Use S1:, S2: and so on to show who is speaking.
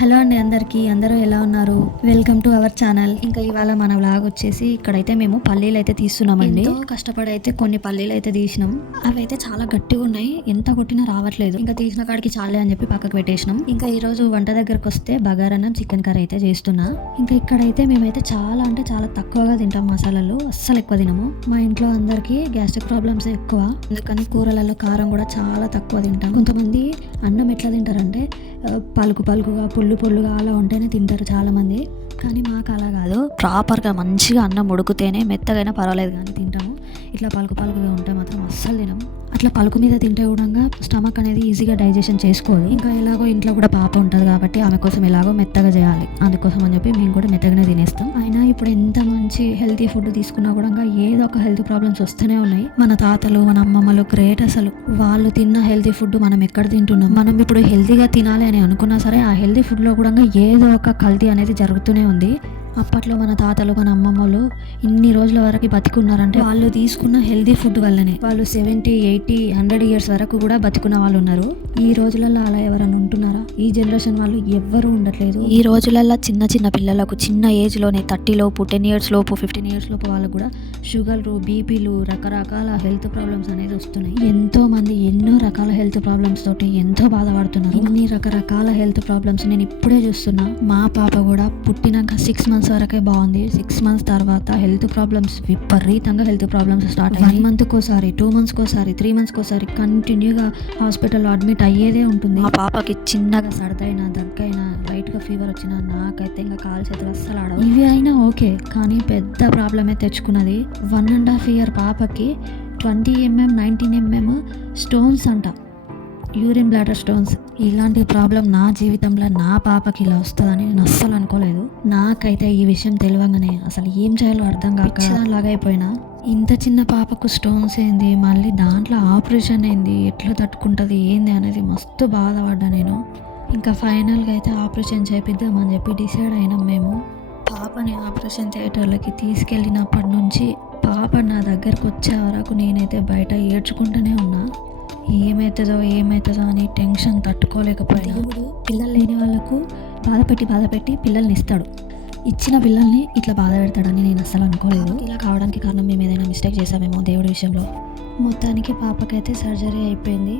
S1: Hello అండి అందరికీ అందరూ ఎలా ఉన్నారు? వెల్కమ్ టు అవర్ ఛానల్ ఇంకా ఇవాళ మన వ్లాగ్ వచ్చేసి ఇక్కడైతే మేము పల్లీలు అయితే తీస్తున్నామండి. కష్టపడి అయితే కొన్ని పల్లీలు అయితే తీసినాం. అవి అయితే చాలా గట్టిగా ఉన్నాయి. ఎంత కొట్టినా రావట్లేదు. ఇంకా తీసిన కాడికి చాలే అని చెప్పి పక్కకు పెట్టేసినాం. ఇంకా ఈ రోజు వంట దగ్గరకు వస్తే బగారన్నం చికెన్ కర్రీ అయితే చేస్తున్నా. ఇంకా ఇక్కడైతే మేమైతే చాలా అంటే చాలా తక్కువగా తింటాం మసాలాలు. అస్సలు ఎక్కువ తినము. మా ఇంట్లో అందరికీ గ్యాస్ట్రిక్ ప్రాబ్లమ్స్ ఎక్కువ. అందుకని కూరలలో కారం కూడా చాలా తక్కువ తింటాం. కొంతమంది అన్నం ఎట్లా తింటారంటే పలుకు పలుకుగా పుల్లు పుల్లుగా అలా ఉంటేనే తింటారు చాలామంది. కానీ మాకు అలా కాదు. ప్రాపర్గా మంచిగా అన్నం ఉడికితేనే మెత్తగైనా పర్వాలేదు కానీ తింటాము. ఇట్లా పలుకు పలుకుగా ఉంటే మాత్రం అస్సలు తినము. అట్లా పలుకు మీద తింటే కూడా స్టమక్ అనేది ఈజీగా డైజెషన్ చేసుకోదు ఇంకా ఎలాగో ఇంట్లో కూడా పాప ఉంటుంది కాబట్టి ఆమె కోసం ఎలాగో మెత్తగా చేయాలి. అందుకోసం అని చెప్పి మేము కూడా మెత్తగానే తినేస్తాం. అయినా ఇప్పుడు ఎంత మంచి హెల్తీ ఫుడ్ తీసుకున్నా కూడా ఏదో ఒక హెల్త్ ప్రాబ్లమ్స్ వస్తూనే ఉన్నాయి. మన తాతలు మన అమ్మమ్మలు గ్రేట్ అసలు. వాళ్ళు తిన్న హెల్తీ ఫుడ్ మనం ఎక్కడ తింటున్నాం? మనం ఇప్పుడు హెల్తీగా తినాలి అని అనుకున్నా సరే ఆ హెల్తీ ఫుడ్లో కూడా ఏదో ఒక కల్తీ అనేది జరుగుతూనే ఉంది. అప్పట్లో మన తాతలు మన అమ్మమ్మలు ఇన్ని రోజుల వరకు బతికున్నారంటే వాళ్ళు తీసుకున్న హెల్దీ ఫుడ్ వల్లనే. వాళ్ళు సెవెంటీ ఎయిటీ హండ్రెడ్ ఇయర్స్ వరకు కూడా బతికున్న వాళ్ళు ఉన్నారు. ఈ రోజులలో అలా ఎవరైనా ఉంటున్నారా? ఈ జనరేషన్ వాళ్ళు ఎవ్వరూ ఉండట్లేదు. ఈ రోజులలో చిన్న చిన్న పిల్లలకు చిన్న ఏజ్లోనే థర్టీ లోపు టెన్ ఇయర్స్ లోపు ఫిఫ్టీన్ ఇయర్స్ లోపు వాళ్ళకు కూడా షుగర్లు బీపీలు రకరకాల హెల్త్ ప్రాబ్లమ్స్ అనేది వస్తున్నాయి. ఎంతో మంది ఎన్నో రకాల హెల్త్ ప్రాబ్లమ్స్ తోటి ఎంతో బాధపడుతున్నారు. ఇన్ని రకరకాల హెల్త్ ప్రాబ్లమ్స్ నేను ఇప్పుడే చూస్తున్నా. మా పాప కూడా పుట్టినాక సిక్స్ మంత్స్ వరకే బాగుంది. సిక్స్ మంత్స్ తర్వాత హెల్త్ ప్రాబ్లమ్స్ విపరీతంగా health problems start one month కోసారి two months కోసారి త్రీ మంత్స్ కోసారి కంటిన్యూగా హాస్పిటల్లో అడ్మిట్ అయ్యేదే ఉంటుంది. మా పాపకి చిన్నగా సర్దైనా దగ్గైనా లైట్గా ఫీవర్ వచ్చినా నాకైతే ఇంకా కాలు చేతులు అస్సలు ఆడవు. ఇవి అయినా ఓకే కానీ పెద్ద ప్రాబ్లమే తెచ్చుకున్నది. వన్ అండ్ హాఫ్ ఇయర్ పాపకి twenty MM nineteen MM stones అంట. యూరిన్ బ్లాడర్ స్టోన్స్ ఇలాంటి ప్రాబ్లం నా జీవితంలో నా పాపకి ఇలా వస్తుందని నేను అస్సలు అనుకోలేదు. నాకైతే ఈ విషయం తెలియగానే అసలు ఏం చేయాలో అర్థం కాక లాగా ఇంత చిన్న పాపకు స్టోన్స్ ఏంది? మళ్ళీ దాంట్లో ఆపరేషన్ ఏంది? ఎట్లా తట్టుకుంటుంది? ఏంది అనేది మస్తు బాధపడ్డా నేను. ఇంకా ఫైనల్గా అయితే ఆపరేషన్ చేపిద్దామని చెప్పి డిసైడ్ అయినాం మేము. పాపని ఆపరేషన్ థియేటర్లకి తీసుకెళ్ళినప్పటి నుంచి పాప నా దగ్గరకు వచ్చే వరకు నేనైతే బయట ఏడ్చుకుంటూనే ఉన్నా. ఏమవుతుందో ఏమవుతుందో అని టెన్షన్ తట్టుకోలేకపోయినా దేవుడు పిల్లలు లేని వాళ్ళకు బాధ పెట్టి బాధ పెట్టి పిల్లల్ని ఇస్తాడు. ఇచ్చిన పిల్లల్ని ఇట్లా బాధ పెడతాడని నేను అస్సలు అనుకోలేదు. ఇలా కావడానికి కారణం మేము ఏదైనా మిస్టేక్ చేసామేమో దేవుడి విషయంలో. మొత్తానికి పాపకైతే సర్జరీ అయిపోయింది.